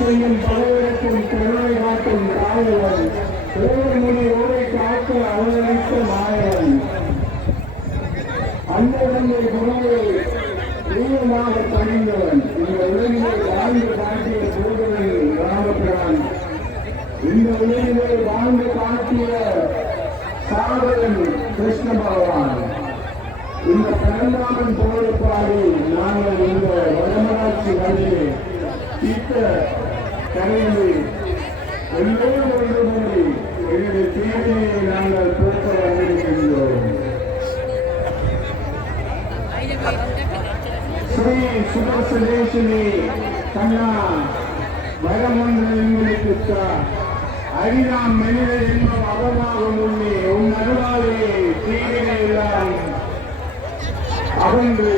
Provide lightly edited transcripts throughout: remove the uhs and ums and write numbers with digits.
செய்யும் பலவருக்கும் கருணை காட்டும் காவலன் மொழி ஓரை காக்க அவதரித்த மாயவன் அந்தவந்தை குணவை தீவிரமாக பணிந்தவன் இந்த உலகிலே வாழ்ந்து காட்டிய சோதனை ராமபிரான் இந்த உலகிலே வாழ்ந்து காட்டிய சாதகன் கிருஷ்ண பகவான் இந்த பரந்தாமன் போலப்பாடி நாங்கள் இந்த வடமராட்சி வழியிலே தீர்த்த கரையிலே எல்லோரும் ஒன்று மூடி எங்களுடைய தீவினையை நாங்கள் போக்க வந்திருக்கின்றோம். ஸ்ரீ சுதர்சனேஸ்வரி கண்ணா வரமொன்று அரிதாம் மனித ஜென்மம் அவமாக முன்னே உன் அருளாலே தீவினை எல்லாம் அகன்று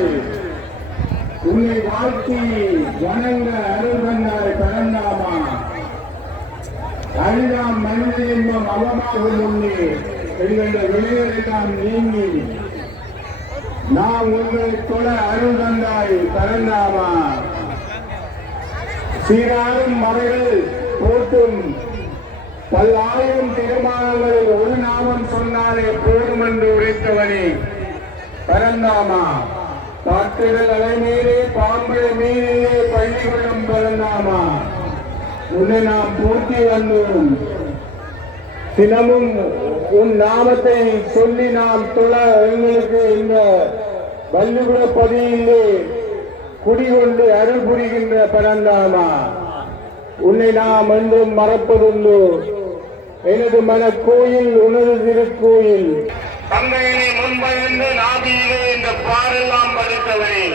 உன்னை வாழ்த்தி வணங்க அருள் கண்டாய் பரந்தாமா அரிதாம் மனித ஜென்மம் அவமாக முன்னே எங்களுடைய வினைகள் எல்லாம் நீங்கி நாம் உங்களை தொட அருள் தந்தாய் பரந்தாமா சீராரும் மறைகள் போட்டும் பல்லாயிரம் தீர்மானங்களில் ஒரு நாமம் சொன்னாலே போதும் என்று உரைத்தவனே பரந்தாமா காற்றிடல் அலை மீறே பாம்பு மீறிலே பள்ளி கொள்ளும் பரந்தாமா உன்னை நாம் பூர்த்தி வந்தோம் தினமும் உன் நாமத்தை சொல்லி நாம் தொழ எங்களுக்கு இந்த வல்லுகுட பதியிலே குடிகொண்டு அருள் புரிகின்ற பரந்தாமா உன்னை நாம் என்றும் மறப்பதுண்டு எனது மனக்கோயில் உனது திருக்கோயில் தந்தையினை முன்பதிர்ந்து நாதியிலே இந்த பாரெல்லாம் படுத்தவரே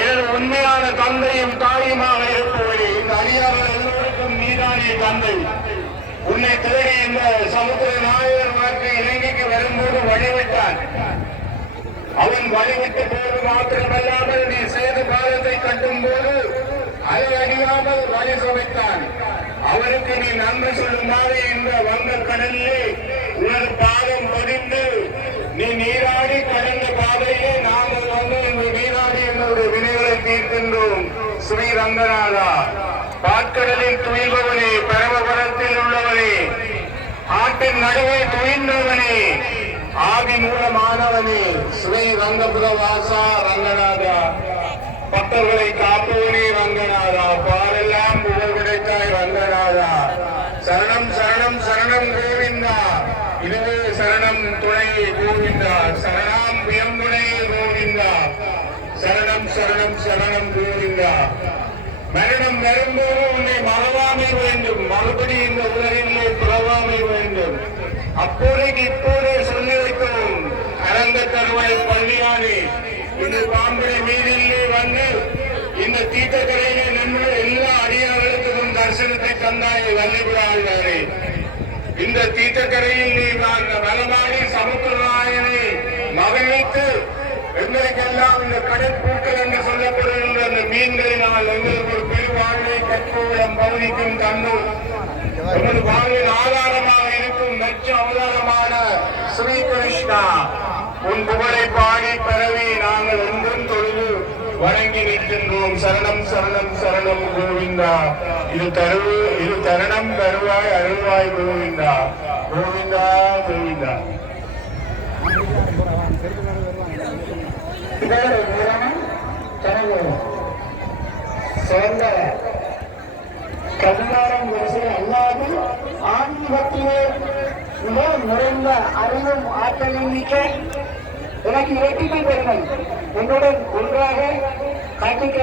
எனது உண்மையான தந்தையும் தாயுமாக இருப்பவரே இந்த அடியார்கள் எல்லோருக்கும் நீதானே தந்தை உன்னை தேடி இந்த சமுத்திர நாயகர் உனக்கு இலங்கைக்கு வரும்போது வழிவிட்டான் அவன் வழிவிட்ட போது மாத்திரமல்லாமல் நீ சேது பாலத்தை கட்டும் போது அதை அறியாமல் வழி சமைத்தான் அவருக்கு நீ நன்றி சொல்லுமாறு இந்த வங்க கடலிலே உனது பாதம் பதிந்து நீ நீராடி கடந்த பாதையிலே நாங்கள் வந்து இந்த நீராடி என்னுடைய வினைகளை தீர்க்கின்றோம். ஸ்ரீ ரங்கநாதா பாற்கடலில் துயில்பவனே பரமபுரத்தில் உள்ளவனே ஆட்டின் நடுவே துயின்றவனே ஆதி மூலமானவனே ஸ்ரீ ரங்கபுரவாசா ரங்கநாதா பக்தர்களை காப்பவனே ரங்கநாதா பாலெல்லாம் புகழ் கிடைத்தாய் ரங்கநாதா சரணம் சரணம் சரணம் கோவிந்தா இதுவே சரணம் துணை கோவிந்தா சரணாம் வியம்புணை கோவிந்தா சரணம் சரணம் சரணம் கோவிந்தா மரணம் வரும்போது உன்னை மறவாமை வேண்டும் மறுபடி இந்த உலகிலே பிறவாமை வேண்டும் அப்போதைக்கு இப்போதே சொல்லி வைக்கவும் அரங்க தருவாய் பள்ளியானே இந்த பாம்படை மீதிலே வந்து இந்த தீர்த்தக்கரையிலே நின்று எல்லா அடியார்களுக்கும் தரிசனத்தை தந்தாய் வல்லிபுராளே இந்த தீர்த்தக்கரையில் நீ வலமாடி சமுத்திரநாயனை மகிழ்வித்து எங்களுக்கெல்லாம் இந்த கடற்பூக்கள் என்று சொல்லப்படுகின்ற அந்த மீன்களினால் எங்களுக்கு ஒரு பெருவாழ்வை கற்பூரம் பகுதிக்கும் தந்து எமது வாழ்வில் ஆதாரமாக இருக்கும் நச்சு அவதாரமான ஸ்ரீ கிருஷ்ணா உன் புகழை பாடி பரவி நாங்கள் என்றும் தொழுது வணங்கி நிற்கின்றோம். சரணம் சரணம் சரணம் கோவிந்தா இது தருணம் தருவாய் அருள்வாய் கோவிந்தா கோவிந்தா கோவிந்தா. சிறந்த கதிகாரம் அல்லாது ஆன்மீகத்திலே நிறைந்த அறிவும் ஆற்றலும் மிக்க எனக்கு இரட்டிப்பு பெருமை என்னுடன் ஒன்றாக காட்டிக்க